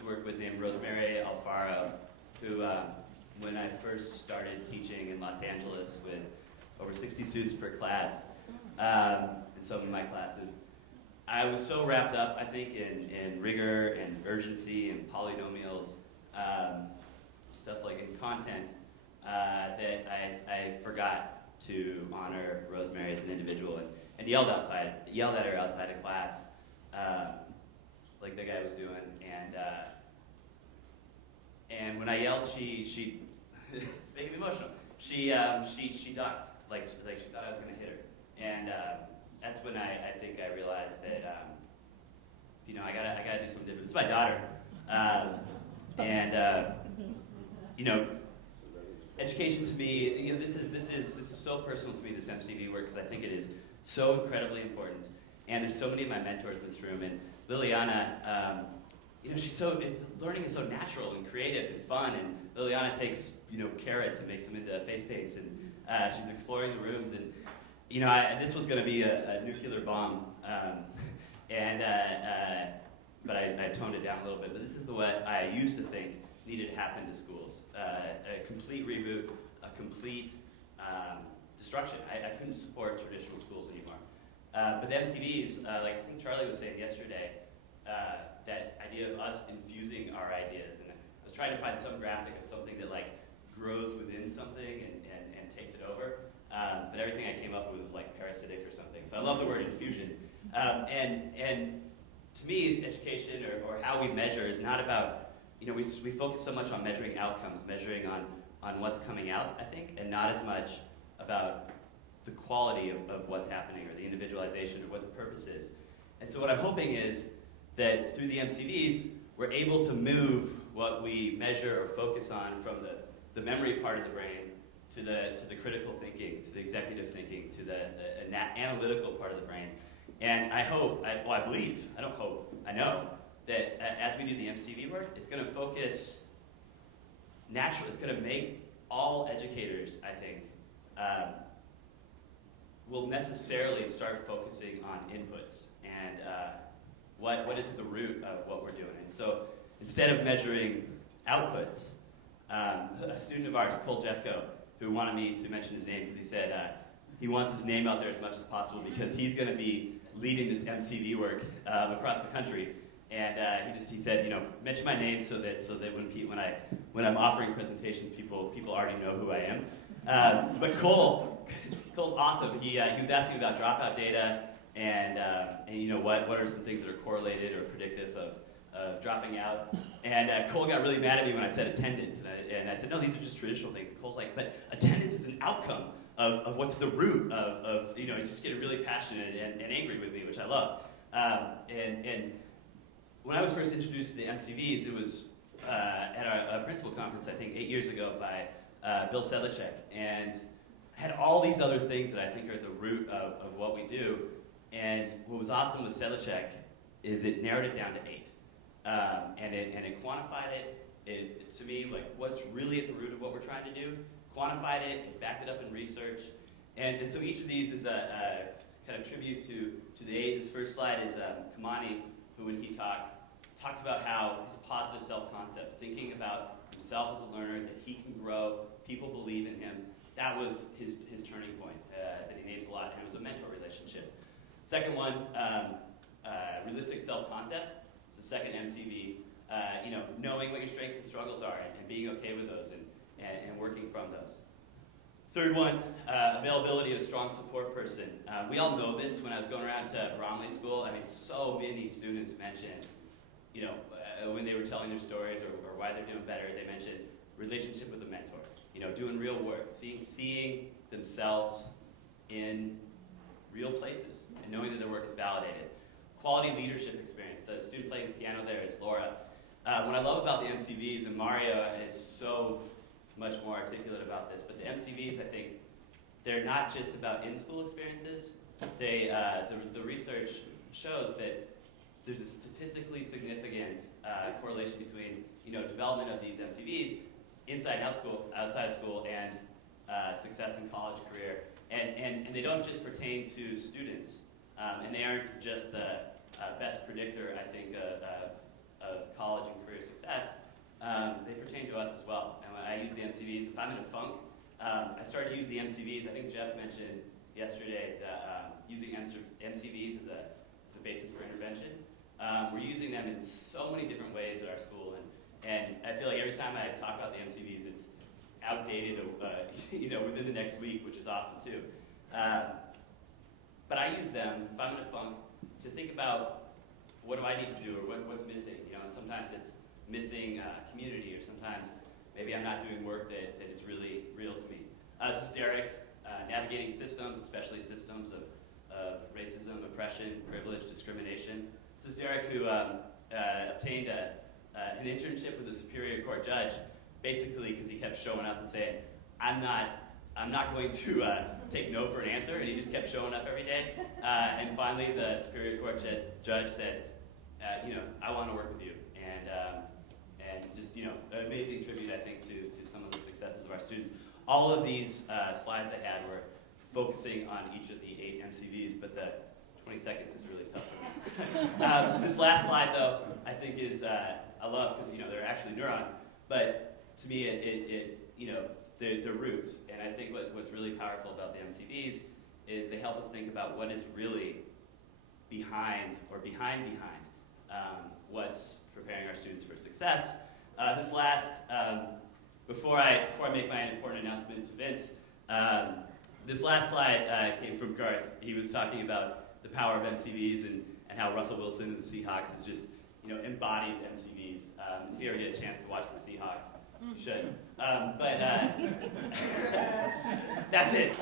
to work with named Rosemary Alfaro, who, when I first started teaching in Los Angeles with over 60 students per class, in some of my classes, I was so wrapped up, I think, in rigor and urgency and polynomials, stuff like in content, that I forgot to honor Rosemary as an individual and yelled at her outside of class, like the guy was doing, and when I yelled, she it's making me emotional. She ducked, like she thought I was going to hit her, and that's when I think I realized that I gotta do something different. This is my daughter, education to me, this is so personal to me, this MCV work, because I think it is so incredibly important. And there's so many of my mentors in this room, and Liliana, learning is so natural and creative and fun, and Liliana takes, carrots and makes them into face paints, and she's exploring the rooms, and, this was gonna be a nuclear bomb, but I toned it down a little bit, but this is what I used to think needed to happen to schools. A complete reboot, a complete destruction. I couldn't support traditional schools anymore. But the MCVs, like I think Charlie was saying yesterday, that idea of us infusing our ideas, and I was trying to find some graphic of something that like grows within something and takes it over, but everything I came up with was like parasitic or something. So I love the word infusion. And to me, education or how we measure is not about, we focus so much on measuring outcomes, measuring on what's coming out, I think, and not as much about the quality of what's happening or the individualization or what the purpose is. And so what I'm hoping is that through the MCVs, we're able to move what we measure or focus on from the memory part of the brain to the critical thinking, to the executive thinking, to the analytical part of the brain. And I hope, I believe, I don't hope, I know, that as we do the MCV work, it's going to focus naturally, it's going to make all educators, I think, will necessarily start focusing on inputs and what is at the root of what we're doing. And so instead of measuring outputs, a student of ours, Cole Jeffco, who wanted me to mention his name because he said he wants his name out there as much as possible because he's going to be leading this MCV work across the country. And he said, mention my name so that when I'm offering presentations, people already know who I am. But Cole's awesome. He was asking about dropout data and what are some things that are correlated or predictive of dropping out. And Cole got really mad at me when I said attendance, and I said, no, these are just traditional things. And Cole's like, but attendance is an outcome of what's the root of he's just getting really passionate and angry with me, which I love. And when I was first introduced to the MCVs, it was at a principal conference, I think 8 years ago, by Bill Sedlacek, and had all these other things that I think are at the root of what we do. And what was awesome with Sedlacek is it narrowed it down to 8, and it quantified it to me, like what's really at the root of what we're trying to do. Quantified it backed it up in research, and so each of these is a kind of tribute to the 8. This first slide is Kamani, who when he talks about how his positive self-concept, thinking about himself as a learner, that he can grow, people believe in him, that was his turning point that he names a lot, and it was a mentor relationship. Second one, realistic self-concept. It's the second MCV. Knowing what your strengths and struggles are and being okay with those and working from those. Third one, availability of a strong support person. We all know this. When I was going around to Bromley School, so many students mentioned, when they were telling their stories or why they're doing better, they mentioned relationship with a mentor, doing real work, seeing themselves in real places and knowing that their work is validated. Quality leadership experience. The student playing the piano there is Laura. What I love about the MCVs, and Mario is so much more articulate about this, but the MCVs, I think, they're not just about in-school experiences. The research shows that there's a statistically significant correlation between development of these MCVs outside of school, and success in college career, and they don't just pertain to students, and they aren't just the best predictor, I think, of college and career career success, they pertain to us as well. And when I use the MCVs, if I'm in a funk, I started to use the MCVs. I think Jeff mentioned yesterday that using MCVs as a basis for intervention. We're using them in so many different ways at our school, and I feel like every time I talk about the MCVs, it's outdated, within the next week, which is awesome too. But I use them, if I'm in a funk, to think about what do I need to do or what's missing. And sometimes it's missing community, or sometimes maybe I'm not doing work that is really real to me. This is Derek, navigating systems, especially systems of racism, oppression, privilege, discrimination. This is Derek, who obtained an internship with a Superior Court judge, basically because he kept showing up and saying, I'm not going to take no for an answer, and he just kept showing up every day. And finally, the Superior Court judge said, I want to work with you. And just, an amazing tribute, I think, to some of the successes of our students. All of these slides I had were focusing on each of the 8 MCVs, but the 20 seconds is really tough for me. This last slide, though, I think is, I love, because, they're actually neurons, but to me, they're roots. And I think what's really powerful about the MCVs is they help us think about what is really behind what's preparing our students for success. This last, before I make my important announcement to Vince, this last slide came from Garth. He was talking about the power of MCVs and how Russell Wilson and the Seahawks is just, embodies MCVs. If you ever get a chance to watch the Seahawks, you should. But that's it.